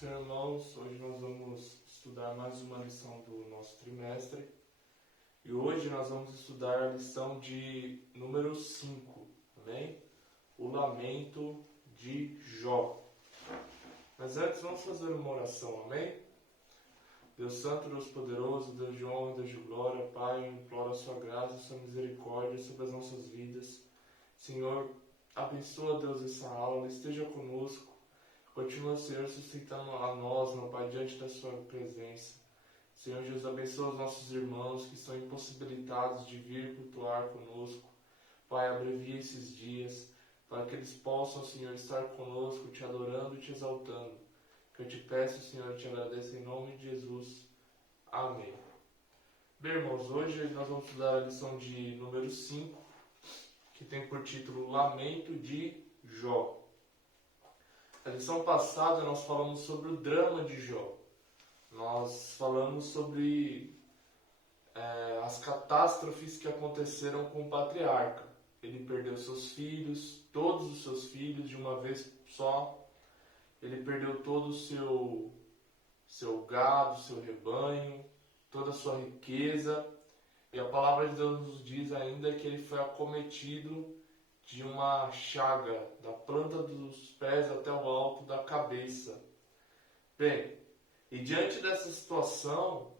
Senhor, irmãos, hoje nós vamos estudar mais uma lição do nosso trimestre. E hoje nós vamos estudar a lição de número 5, amém? O lamento de Jó. Mas antes vamos fazer uma oração, amém? Deus Santo, Deus Poderoso, Deus de honra, Deus de glória, Pai, eu imploro a sua graça, a sua misericórdia sobre as nossas vidas. Senhor, abençoa, Deus, essa aula, esteja conosco. Continua, Senhor, sustentando a nós, meu Pai, diante da sua presença. Senhor Jesus, abençoa os nossos irmãos que estão impossibilitados de vir cultuar conosco. Pai, abrevia esses dias, para que eles possam, Senhor, estar conosco, te adorando e te exaltando. Que eu te peço, Senhor, e te agradeço em nome de Jesus. Amém. Bem, irmãos, hoje nós vamos estudar a lição de número 5, que tem por título Lamento de Jó. Na lição passada nós falamos sobre o drama de Jó. Nós falamos sobre as catástrofes que aconteceram com o patriarca. Ele perdeu seus filhos, todos os seus filhos de uma vez só. Ele perdeu todo o seu gado, seu rebanho, toda a sua riqueza. E a palavra de Deus nos diz ainda que ele foi acometido de uma chaga, da planta dos pés até o alto da cabeça. Bem, e diante dessa situação,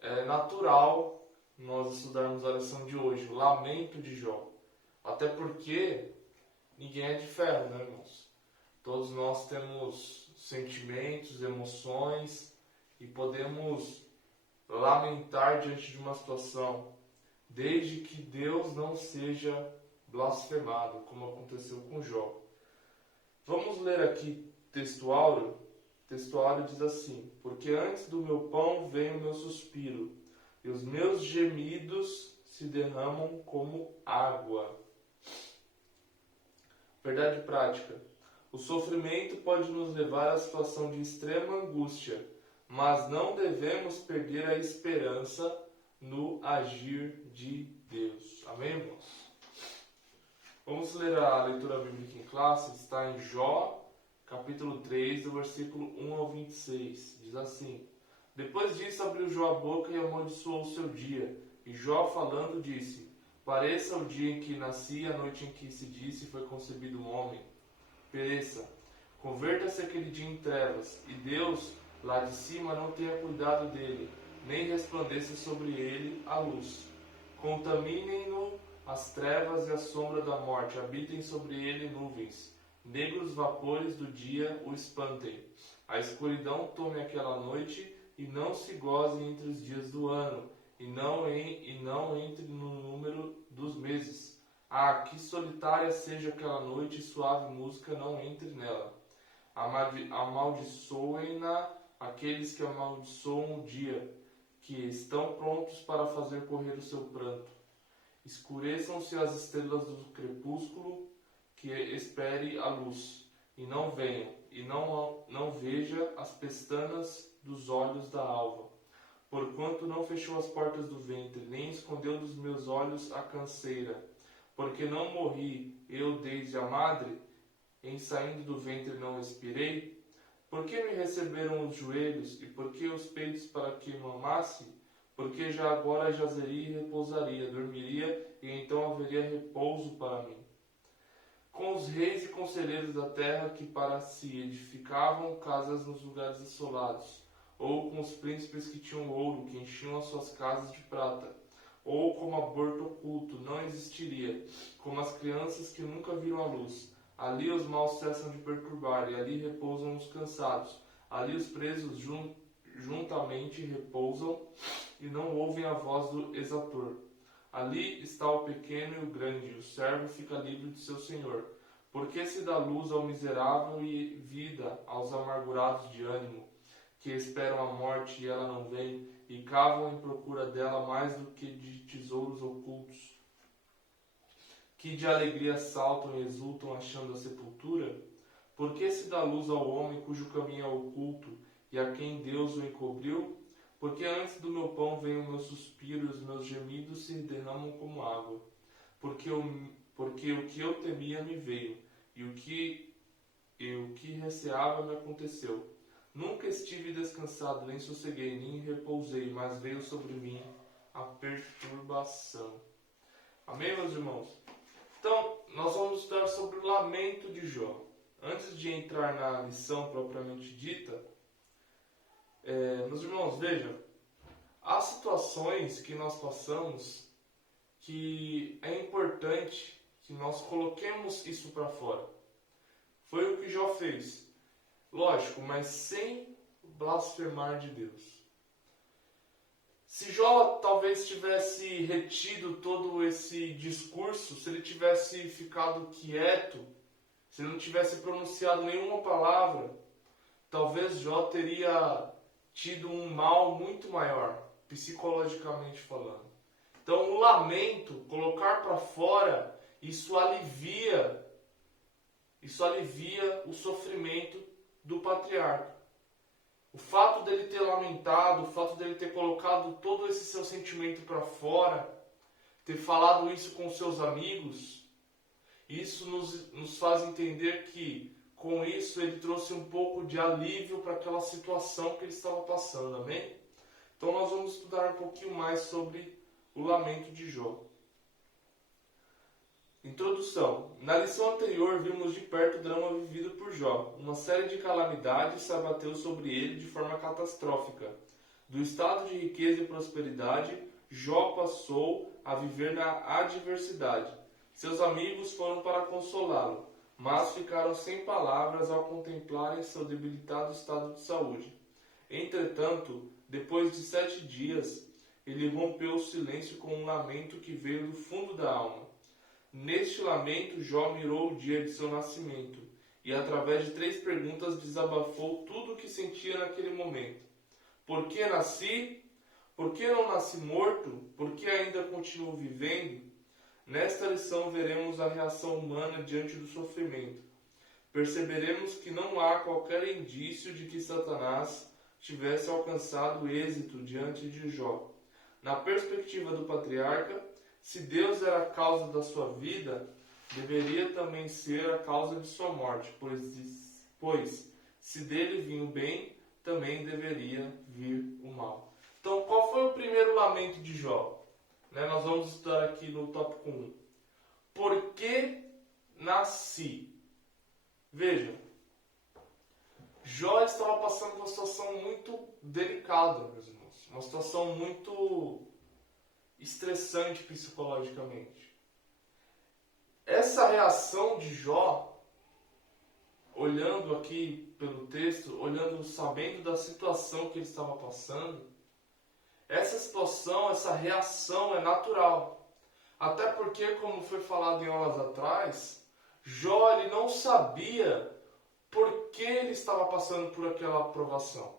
é natural nós estudarmos a lição de hoje, o lamento de Jó. Até porque ninguém é de ferro, né, irmãos? Todos nós temos sentimentos, emoções e podemos lamentar diante de uma situação, desde que Deus não seja blasfemado, como aconteceu com Jó. Vamos ler aqui textuário. Textuário diz assim: porque antes do meu pão vem o meu suspiro, e os meus gemidos se derramam como água. Verdade prática. O sofrimento pode nos levar à situação de extrema angústia, mas não devemos perder a esperança no agir de Deus. Amém, irmãos? Vamos ler a leitura bíblica em classe. Está em Jó, capítulo 3, do versículo 1 ao 26. Diz assim: depois disso abriu Jó a boca e amaldiçoou o seu dia. E Jó, falando, disse: pareça o dia em que nasci e a noite em que se disse foi concebido um homem. Pereça, converta-se aquele dia em trevas, e Deus, lá de cima, não tenha cuidado dele, nem resplandeça sobre ele a luz. Contaminem-no as trevas e a sombra da morte, habitem sobre ele nuvens. Negros vapores do dia o espantem. A escuridão tome aquela noite e não se goze entre os dias do ano, e não entre no número dos meses. Ah, que solitária seja aquela noite e suave música não entre nela. Amaldiçoem-na aqueles que amaldiçoam o dia, que estão prontos para fazer correr o seu pranto. Escureçam-se as estrelas do crepúsculo, que espere a luz, e não venham, e não veja as pestanas dos olhos da alva. Porquanto não fechou as portas do ventre, nem escondeu dos meus olhos a canseira. Porque não morri eu desde a madre, em saindo do ventre não expirei? Por que me receberam os joelhos, e por que os peitos para que mamasse? Porque já agora jazeria e repousaria, dormiria, e então haveria repouso para mim. Com os reis e conselheiros da terra que para si edificavam casas nos lugares assolados, ou com os príncipes que tinham ouro, que enchiam as suas casas de prata, ou como aborto oculto, não existiria, como as crianças que nunca viram a luz. Ali os maus cessam de perturbar, e ali repousam os cansados. Ali os presos juntamente repousam, e não ouvem a voz do exator. Ali está o pequeno e o grande, e o servo fica livre de seu senhor. Porque se dá luz ao miserável e vida aos amargurados de ânimo, que esperam a morte e ela não vem, e cavam em procura dela mais do que de tesouros ocultos, que de alegria saltam e exultam achando a sepultura? Porque se dá luz ao homem cujo caminho é oculto, e a quem Deus o encobriu? Porque antes do meu pão vem o meu suspiro, e os meus gemidos se derramam como água. Porque o que eu temia me veio, e o que receava me aconteceu. Nunca estive descansado, nem sosseguei, nem repousei, mas veio sobre mim a perturbação. Amém, meus irmãos? Então, nós vamos estudar sobre o lamento de Jó. Antes de entrar na lição propriamente dita, meus irmãos, vejam, há situações que nós passamos que é importante que nós coloquemos isso para fora. Foi o que Jó fez. Lógico, mas sem blasfemar de Deus. Se Jó talvez tivesse retido todo esse discurso, se ele tivesse ficado quieto, se ele não tivesse pronunciado nenhuma palavra, talvez Jó teria tido um mal muito maior, psicologicamente falando. Então, o lamento, colocar para fora, isso alivia o sofrimento do patriarca. O fato dele ter lamentado, o fato dele ter colocado todo esse seu sentimento para fora, ter falado isso com seus amigos, isso nos faz entender que, com isso, ele trouxe um pouco de alívio para aquela situação que ele estava passando, amém? Então nós vamos estudar um pouquinho mais sobre o lamento de Jó. Introdução. Na lição anterior, vimos de perto o drama vivido por Jó. Uma série de calamidades se abateu sobre ele de forma catastrófica. Do estado de riqueza e prosperidade, Jó passou a viver na adversidade. Seus amigos foram para consolá-lo, mas ficaram sem palavras ao contemplarem seu debilitado estado de saúde. Entretanto, depois de 7 dias, ele rompeu o silêncio com um lamento que veio do fundo da alma. Neste lamento, Jó mirou o dia de seu nascimento e, através de 3 perguntas, desabafou tudo o que sentia naquele momento. Por que nasci? Por que não nasci morto? Por que ainda continuo vivendo? Nesta lição veremos a reação humana diante do sofrimento. Perceberemos que não há qualquer indício de que Satanás tivesse alcançado êxito diante de Jó. Na perspectiva do patriarca, se Deus era a causa da sua vida, deveria também ser a causa de sua morte, pois se dele vinha o bem, também deveria vir o mal. Então, qual foi o primeiro lamento de Jó? Nós vamos estudar aqui no tópico 1. Por que nasci? Vejam, Jó estava passando por uma situação muito delicada, meus irmãos. Uma situação muito estressante psicologicamente. Essa reação de Jó, olhando aqui pelo texto, sabendo da situação que ele estava passando, essa situação, essa reação é natural. Até porque, como foi falado em aulas atrás, Jó ele não sabia por que ele estava passando por aquela provação.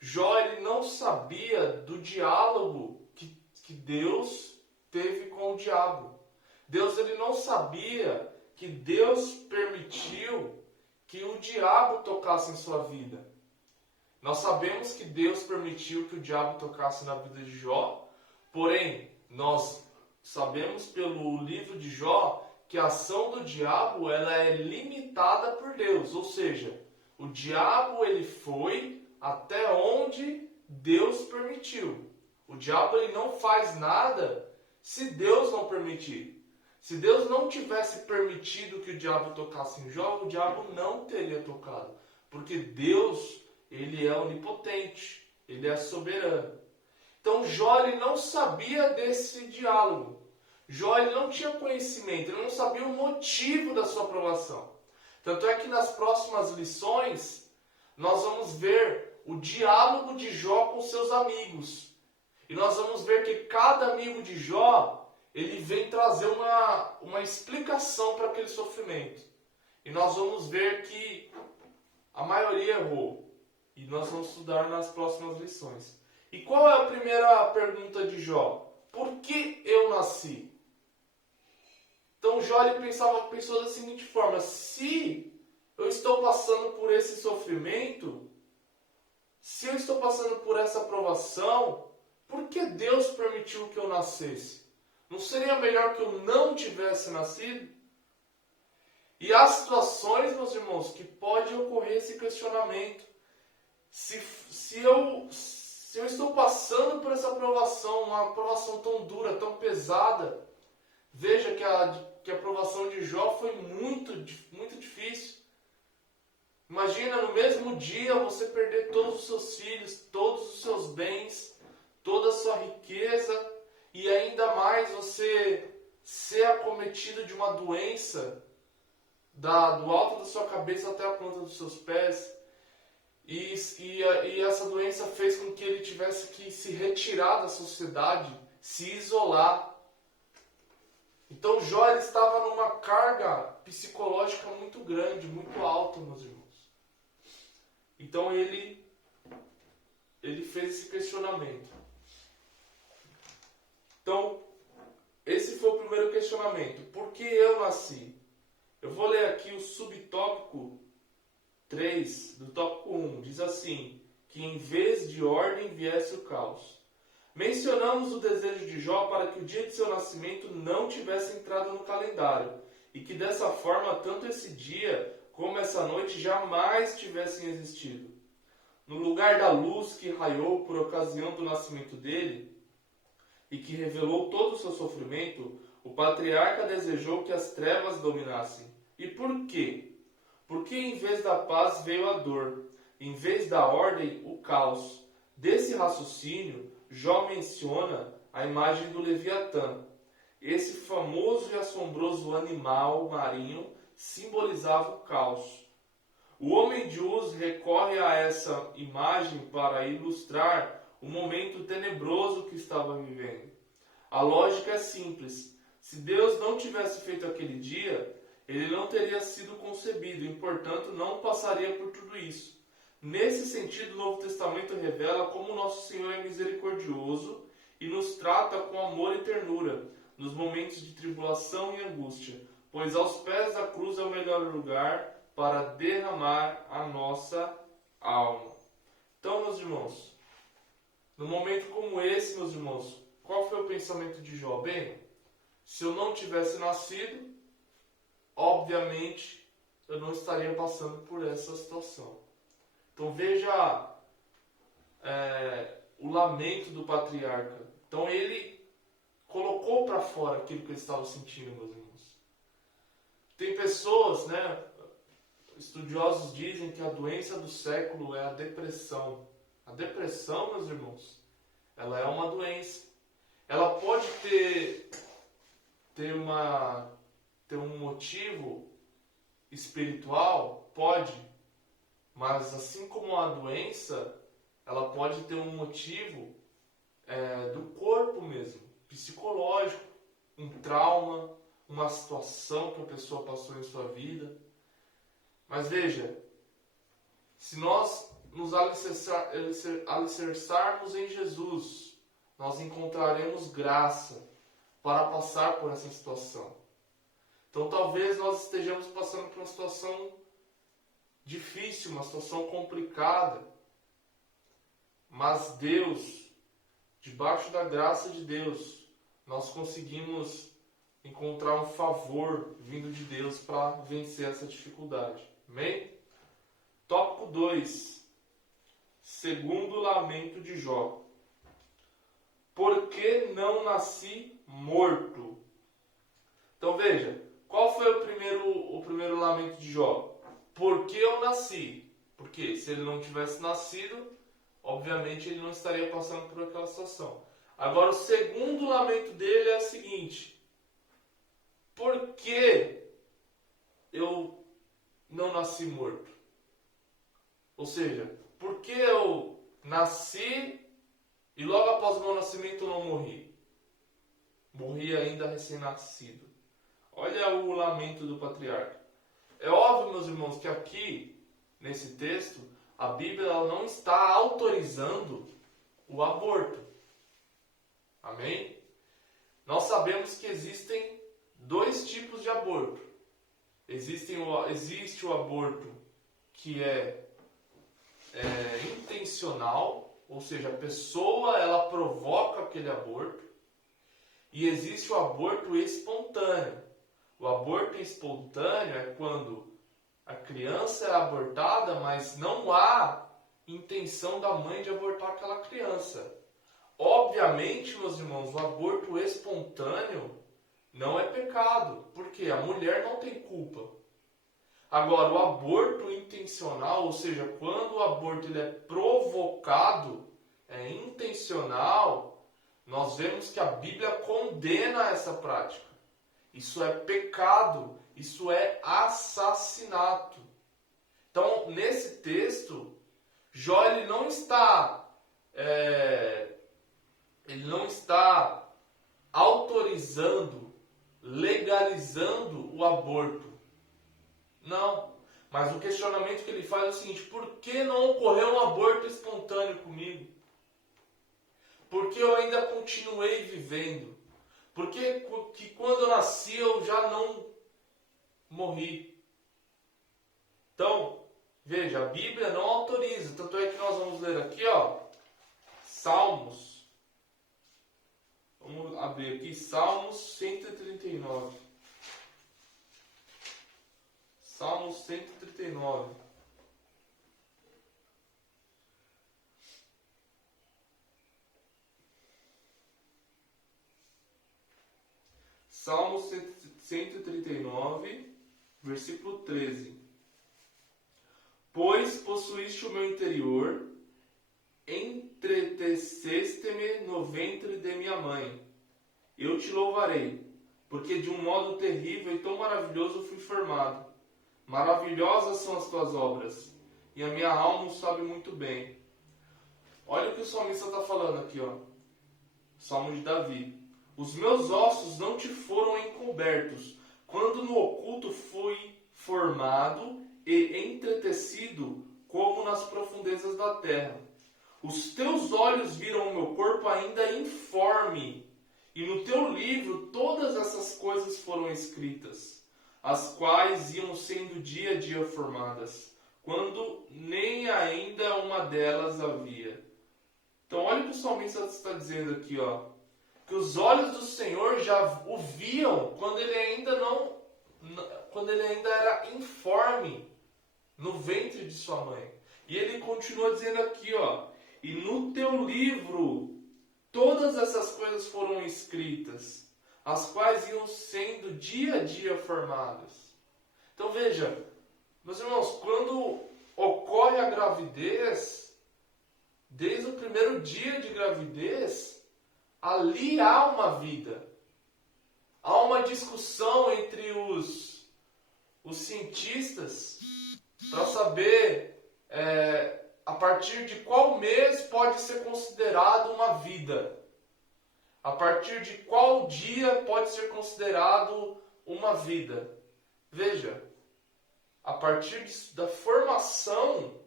Jó ele não sabia do diálogo que Deus teve com o diabo. Deus ele não sabia que Deus permitiu que o diabo tocasse em sua vida. Nós sabemos que Deus permitiu que o diabo tocasse na vida de Jó, porém, nós sabemos pelo livro de Jó que a ação do diabo ela é limitada por Deus, ou seja, o diabo ele foi até onde Deus permitiu. O diabo ele não faz nada se Deus não permitir. Se Deus não tivesse permitido que o diabo tocasse em Jó, o diabo não teria tocado. Porque Deus, ele é onipotente, ele é soberano. Então Jó ele não sabia desse diálogo. Jó ele não tinha conhecimento, ele não sabia o motivo da sua provação. Tanto é que nas próximas lições, nós vamos ver o diálogo de Jó com seus amigos. E nós vamos ver que cada amigo de Jó, ele vem trazer uma explicação para aquele sofrimento. E nós vamos ver que a maioria errou. E nós vamos estudar nas próximas lições. E qual é a primeira pergunta de Jó? Por que eu nasci? Então Jó ele pensou da seguinte forma: se eu estou passando por esse sofrimento, se eu estou passando por essa provação, por que Deus permitiu que eu nascesse? Não seria melhor que eu não tivesse nascido? E há situações, meus irmãos, que pode ocorrer esse questionamento. se eu estou passando por essa provação, uma provação tão dura, tão pesada, veja que a provação de Jó foi muito, muito difícil. Imagina no mesmo dia você perder todos os seus filhos, todos os seus bens, toda a sua riqueza e ainda mais você ser acometido de uma doença do alto da sua cabeça até a ponta dos seus pés. E essa doença fez com que ele tivesse que se retirar da sociedade, se isolar. Então Jó ele estava numa carga psicológica muito grande, muito alta, meus irmãos. Então ele fez esse questionamento. Então, esse foi o primeiro questionamento. Por que eu nasci? Eu vou ler aqui o subtópico 3 do tópico 1. Diz assim, que em vez de ordem viesse o caos. Mencionamos o desejo de Jó para que o dia de seu nascimento não tivesse entrado no calendário e que dessa forma tanto esse dia como essa noite jamais tivessem existido. No lugar da luz que raiou por ocasião do nascimento dele e que revelou todo o seu sofrimento, o patriarca desejou que as trevas dominassem. E por quê? Porque em vez da paz veio a dor, em vez da ordem, o caos. Desse raciocínio, Jó menciona a imagem do Leviatã. Esse famoso e assombroso animal marinho simbolizava o caos. O homem de Uz recorre a essa imagem para ilustrar o momento tenebroso que estava vivendo. A lógica é simples. Se Deus não tivesse feito aquele dia, ele não teria sido concebido e, portanto, não passaria por tudo isso. Nesse sentido, o Novo Testamento revela como nosso Senhor é misericordioso e nos trata com amor e ternura nos momentos de tribulação e angústia, pois aos pés da cruz é o melhor lugar para derramar a nossa alma. Então, meus irmãos, num momento como esse, meus irmãos, qual foi o pensamento de Jó? Bem, se eu não tivesse nascido, obviamente eu não estaria passando por essa situação. Então veja o lamento do patriarca. Então ele colocou para fora aquilo que ele estava sentindo, meus irmãos. Tem pessoas, estudiosos dizem que a doença do século é a depressão. A depressão, meus irmãos, ela é uma doença. Ela pode ter um motivo espiritual? Pode. Mas assim como a doença, ela pode ter um motivo do corpo mesmo, psicológico, um trauma, uma situação que a pessoa passou em sua vida. Mas veja, se nós nos alicerçarmos em Jesus, nós encontraremos graça para passar por essa situação. Então talvez nós estejamos passando por uma situação difícil, uma situação complicada, mas Deus, debaixo da graça de Deus, nós conseguimos encontrar um favor vindo de Deus para vencer essa dificuldade. Amém? Tópico 2. Segundo lamento de Jó. Por que não nasci morto? Então veja, qual foi o primeiro lamento de Jó? Por que eu nasci? Porque se ele não tivesse nascido, obviamente ele não estaria passando por aquela situação. Agora o segundo lamento dele é o seguinte: por que eu não nasci morto? Ou seja, por que eu nasci e logo após o meu nascimento eu não morri? Morri ainda recém-nascido. Olha o lamento do patriarca. É óbvio, meus irmãos, que aqui, nesse texto, a Bíblia ela não está autorizando o aborto. Amém? Nós sabemos que existem dois tipos de aborto. Existe o aborto que é intencional, ou seja, a pessoa ela provoca aquele aborto, e existe o aborto espontâneo. O aborto espontâneo é quando a criança é abortada, mas não há intenção da mãe de abortar aquela criança. Obviamente, meus irmãos, o aborto espontâneo não é pecado, porque a mulher não tem culpa. Agora, o aborto intencional, ou seja, quando o aborto ele é provocado, é intencional, nós vemos que a Bíblia condena essa prática. Isso é pecado, isso é assassinato. Então, nesse texto, Jó ele não está autorizando, legalizando o aborto. Não. Mas o questionamento que ele faz é o seguinte: por que não ocorreu um aborto espontâneo comigo? Por que eu ainda continuei vivendo? Por que quando eu nasci eu já não morri? Então, veja, a Bíblia não autoriza. Tanto é que nós vamos ler aqui, Salmos. Vamos abrir aqui, Salmos 139. Salmos 139. Salmos 139, versículo 13. Pois possuíste o meu interior, entreteceste-me no ventre de minha mãe. Eu te louvarei, porque de um modo terrível e tão maravilhoso fui formado. Maravilhosas são as tuas obras, e a minha alma o sabe muito bem. Olha o que o salmista está falando aqui, Salmo de Davi. Os meus ossos não te foram encobertos, quando no oculto fui formado e entretecido, como nas profundezas da terra. Os teus olhos viram o meu corpo ainda informe, e no teu livro todas essas coisas foram escritas, as quais iam sendo dia a dia formadas, quando nem ainda uma delas havia. Então olha o que o salmista está dizendo aqui, que os olhos do Senhor já o viam quando ele ainda era informe no ventre de sua mãe. E ele continua dizendo aqui, e no teu livro todas essas coisas foram escritas, as quais iam sendo dia a dia formadas. Então veja, meus irmãos, quando ocorre a gravidez, desde o primeiro dia de gravidez, ali há uma vida. Há uma discussão entre os cientistas para saber a partir de qual mês pode ser considerado uma vida. A partir de qual dia pode ser considerado uma vida. Veja, a partir da formação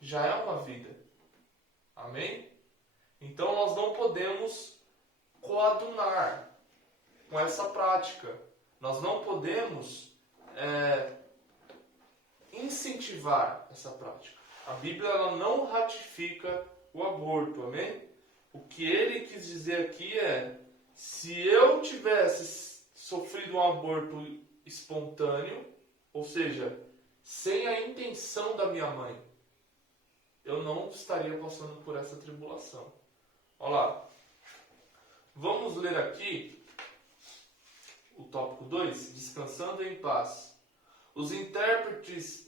já é uma vida. Amém? Então nós não podemos coadunar com essa prática. Nós não podemos incentivar essa prática. A Bíblia ela não ratifica o aborto, amém? O que ele quis dizer aqui é: se eu tivesse sofrido um aborto espontâneo, ou seja, sem a intenção da minha mãe, eu não estaria passando por essa tribulação. Olha lá. Vamos ler aqui o tópico 2, descansando em paz. Os intérpretes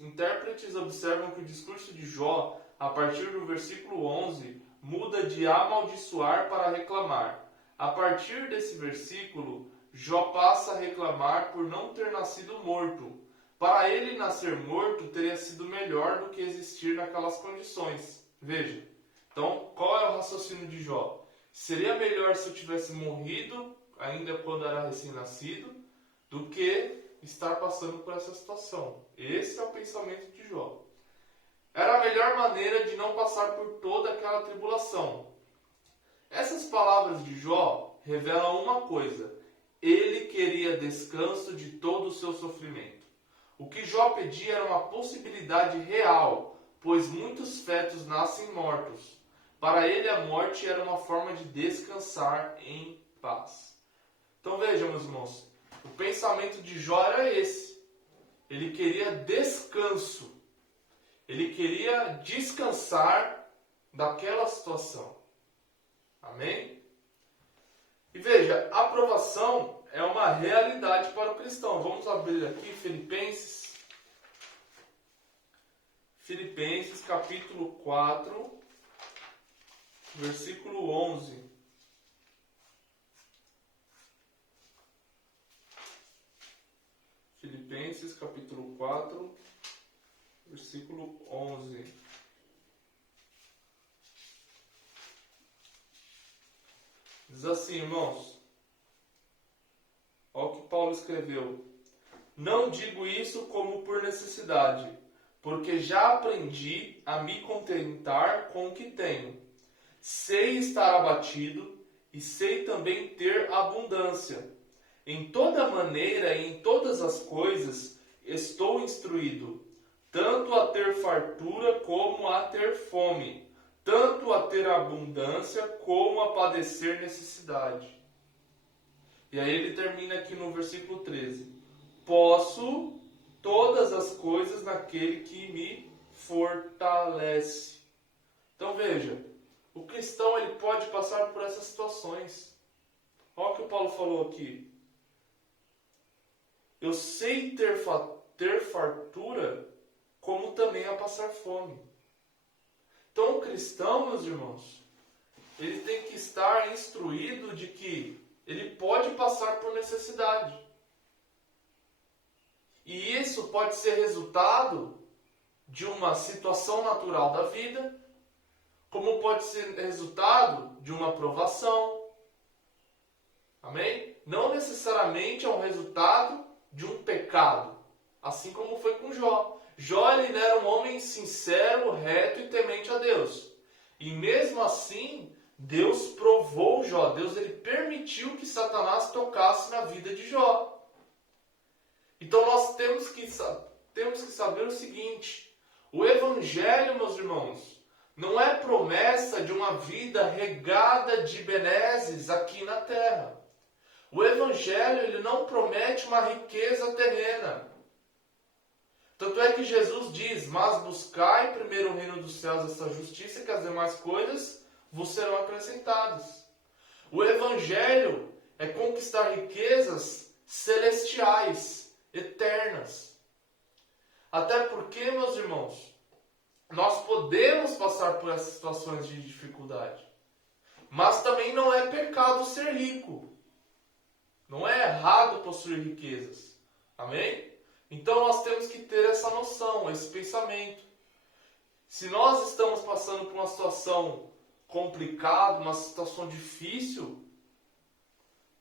observam que o discurso de Jó, a partir do versículo 11, muda de amaldiçoar para reclamar. A partir desse versículo, Jó passa a reclamar por não ter nascido morto. Para ele, nascer morto teria sido melhor do que existir naquelas condições. Veja, então, qual é o raciocínio de Jó? Seria melhor se eu tivesse morrido, ainda quando era recém-nascido, do que estar passando por essa situação. Esse é o pensamento de Jó. Era a melhor maneira de não passar por toda aquela tribulação. Essas palavras de Jó revelam uma coisa: ele queria descanso de todo o seu sofrimento. O que Jó pedia era uma possibilidade real, pois muitos fetos nascem mortos. Para ele, a morte era uma forma de descansar em paz. Então vejam, meus irmãos, o pensamento de Jó era esse. Ele queria descanso. Ele queria descansar daquela situação. Amém? E veja, a provação é uma realidade para o cristão. Vamos abrir aqui Filipenses. Filipenses capítulo 4, versículo 11. Filipenses capítulo 4, versículo 11. Diz assim, irmãos. Olha o que Paulo escreveu. Não digo isso como por necessidade, porque já aprendi a me contentar com o que tenho. Sei estar abatido e sei também ter abundância. Em toda maneira e em todas as coisas estou instruído, tanto a ter fartura como a ter fome, tanto a ter abundância como a padecer necessidade. E aí ele termina aqui no versículo 13. Posso todas as coisas naquele que me fortalece. Então veja, o cristão ele pode passar por essas situações. Olha o que o Paulo falou aqui. Eu sei ter fartura, como também a passar fome. Então o cristão, meus irmãos, ele tem que estar instruído de que ele pode passar por necessidade. E isso pode ser resultado de uma situação natural da vida, como pode ser resultado de uma provação. Amém? Não necessariamente é um resultado de um pecado, assim como foi com Jó. Jó ele era um homem sincero, reto e temente a Deus. E mesmo assim, Deus provou Jó. Deus ele permitiu que Satanás tocasse na vida de Jó. Então nós temos que saber o seguinte. O Evangelho, meus irmãos, não é promessa de uma vida regada de benesses aqui na terra. O Evangelho ele não promete uma riqueza terrena. Tanto é que Jesus diz, mas buscai primeiro o reino dos céus, essa justiça, que as demais coisas vos serão acrescentadas. O Evangelho é conquistar riquezas celestiais, eternas. Até porque, meus irmãos, nós podemos passar por essas situações de dificuldade. Mas também não é pecado ser rico. Não é errado possuir riquezas. Amém? Então nós temos que ter essa noção, esse pensamento. Se nós estamos passando por uma situação complicada, uma situação difícil,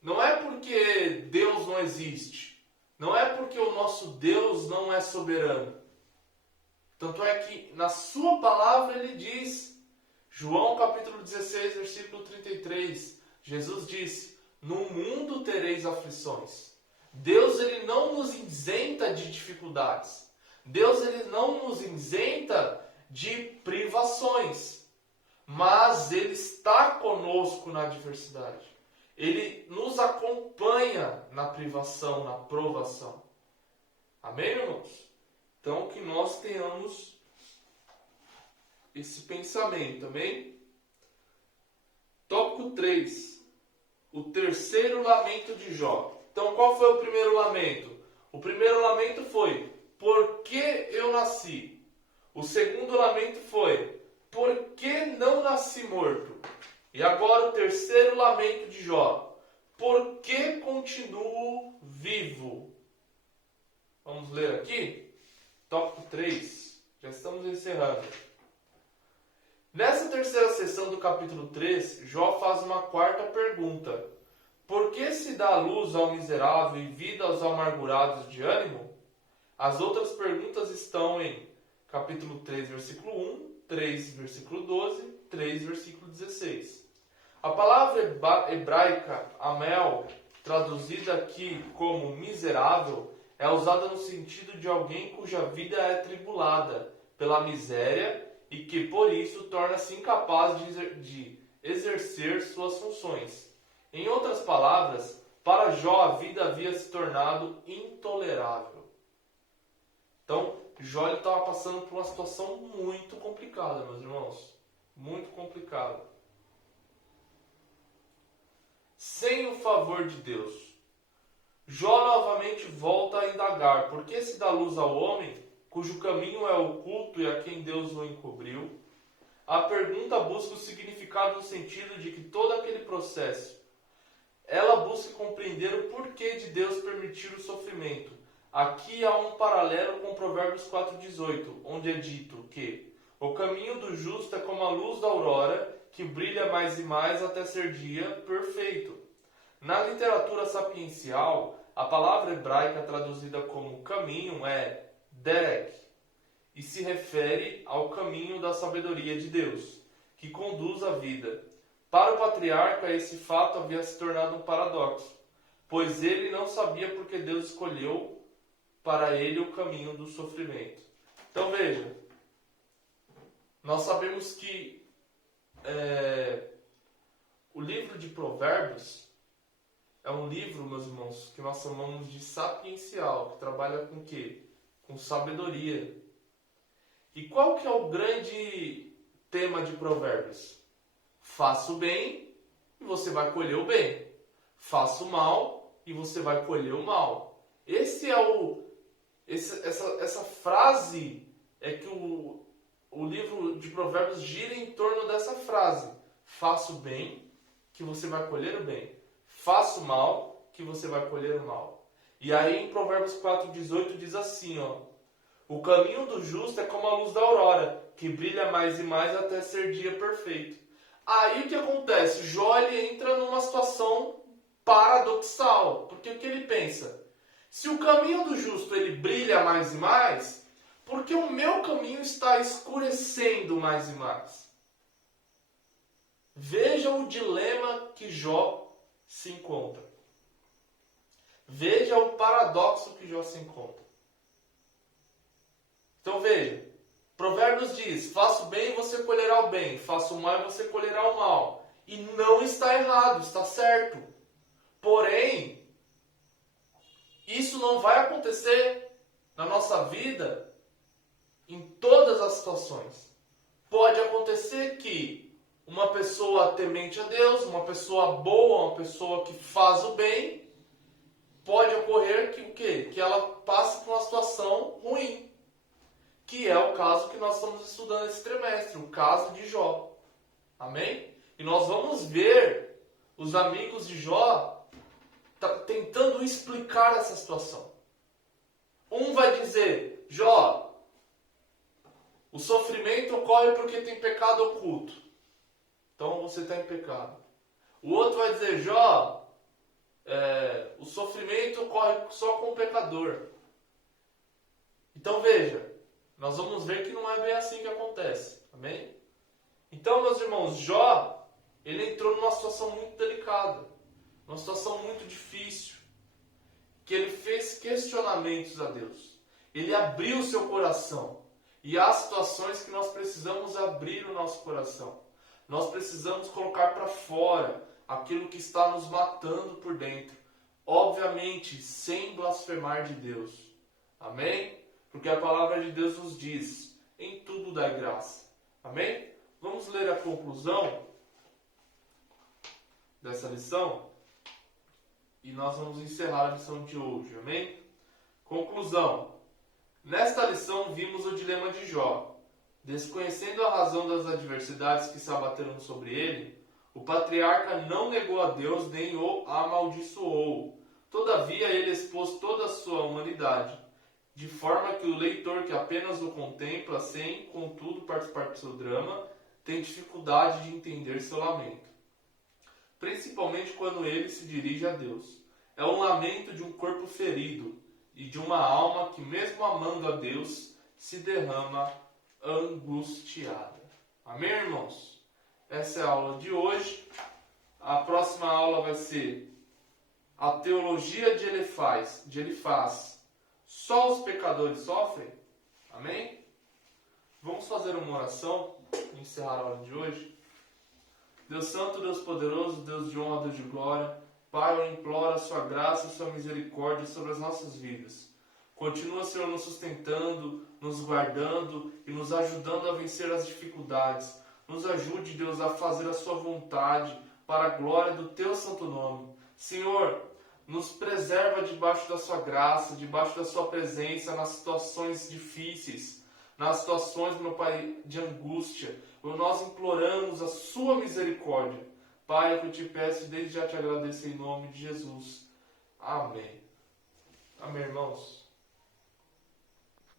não é porque Deus não existe. Não é porque o nosso Deus não é soberano. Tanto é que na sua palavra ele diz, João capítulo 16, versículo 33, Jesus disse, no mundo tereis aflições. Deus ele não nos isenta de dificuldades. Deus ele não nos isenta de privações. Mas ele está conosco na adversidade. Ele nos acompanha na privação, na provação. Amém, irmãos? Então, que nós tenhamos esse pensamento, amém? Tópico 3. O terceiro lamento de Jó. Então, qual foi o primeiro lamento? O primeiro lamento foi, por que eu nasci? O segundo lamento foi, por que não nasci morto? E agora o terceiro lamento de Jó. Por que continuo vivo? Vamos ler aqui? Tópico 3. Já estamos encerrando. Nessa terceira sessão do capítulo 3, Jó faz uma quarta pergunta. Por que se dá luz ao miserável e vida aos amargurados de ânimo? As outras perguntas estão em capítulo 3, versículo 1, 3, versículo 12, 3, versículo 16. A palavra hebraica amel, traduzida aqui como miserável, é usada no sentido de alguém cuja vida é tribulada pela miséria e que, por isso, torna-se incapaz de exercer suas funções. Em outras palavras, para Jó a vida havia se tornado intolerável. Então, Jó estava passando por uma situação muito complicada, meus irmãos. Muito complicada. Sem o favor de Deus. Jó novamente volta a indagar: por que se dá luz ao homem, cujo caminho é oculto e a quem Deus o encobriu? A pergunta busca o significado no sentido de que todo aquele processo, ela busca compreender o porquê de Deus permitir o sofrimento. Aqui há um paralelo com Provérbios 4,18, onde é dito que o caminho do justo é como a luz da aurora, que brilha mais e mais até ser dia perfeito. Na literatura sapiencial, a palavra hebraica traduzida como caminho é derek, e se refere ao caminho da sabedoria de Deus, que conduz a vida. Para o patriarca, esse fato havia se tornado um paradoxo, pois ele não sabia porque Deus escolheu para ele o caminho do sofrimento. Então veja, nós sabemos que o livro de Provérbios é um livro, meus irmãos, que nós chamamos de sapiencial, que trabalha com o quê? Com sabedoria. E qual que é o grande tema de Provérbios? Faça o bem e você vai colher o bem. Faça o mal e você vai colher o mal. Essa frase é que o livro de Provérbios gira em torno dessa frase. Faça o bem que você vai colher o bem. Faça o mal que você vai colher o mal. E aí em Provérbios 4,18 diz assim, ó: o caminho do justo é como a luz da aurora, que brilha mais e mais até ser dia perfeito. Aí o que acontece? Jó ele entra numa situação paradoxal. Porque o que ele pensa? Se o caminho do justo ele brilha mais e mais, por que o meu caminho está escurecendo mais e mais? Veja o dilema que Jó se encontra. Veja o paradoxo que Jó se encontra. Então veja, Provérbios diz: faça o bem e você colherá o bem, faça o mal e você colherá o mal. E não está errado, está certo. Porém, isso não vai acontecer na nossa vida em todas as situações. Pode acontecer que uma pessoa temente a Deus, uma pessoa boa, uma pessoa que faz o bem, pode ocorrer que o quê? Que ela passe por uma situação ruim. Que é o caso que nós estamos estudando esse trimestre, o caso de Jó. Amém? E nós vamos ver os amigos de Jó tentando explicar essa situação. Um vai dizer: Jó, o sofrimento ocorre porque tem pecado oculto. Então você está em pecado. O outro vai dizer: Jó, o sofrimento ocorre só com o pecador. Então veja, nós vamos ver que não é bem assim que acontece. Amém? Então, meus irmãos, Jó, ele entrou numa situação muito delicada. Uma situação muito difícil. Que ele fez questionamentos a Deus. Ele abriu o seu coração. E há situações que nós precisamos abrir o nosso coração. Nós precisamos colocar para fora aquilo que está nos matando por dentro. Obviamente, sem blasfemar de Deus. Amém? Porque a palavra de Deus nos diz: em tudo dá graça. Amém? Vamos ler a conclusão dessa lição. E nós vamos encerrar a lição de hoje. Amém? Conclusão. Nesta lição vimos o dilema de Jó. Desconhecendo a razão das adversidades que se abateram sobre ele, o patriarca não negou a Deus nem o amaldiçoou. Todavia ele expôs toda a sua humanidade, de forma que o leitor que apenas o contempla, sem, contudo, participar do seu drama, tem dificuldade de entender seu lamento. Principalmente quando ele se dirige a Deus. É um lamento de um corpo ferido e de uma alma que, mesmo amando a Deus, se derrama angustiada. Amém, irmãos? Essa é a aula de hoje. A próxima aula vai ser a teologia de Elifaz. Só os pecadores sofrem? Amém? Vamos fazer uma oração e encerrar a aula de hoje. Deus Santo, Deus Poderoso, Deus de honra, Deus de glória, Pai, eu imploro a sua graça e a sua misericórdia sobre as nossas vidas. Continua, Senhor, nos sustentando, nos guardando e nos ajudando a vencer as dificuldades. Nos ajude, Deus, a fazer a sua vontade para a glória do teu santo nome. Senhor, nos preserva debaixo da sua graça, debaixo da sua presença nas situações difíceis, nas situações, meu Pai, de angústia. Nós imploramos a sua misericórdia. Pai, é que eu te peço e desde já te agradeço em nome de Jesus. Amém. Amém, irmãos.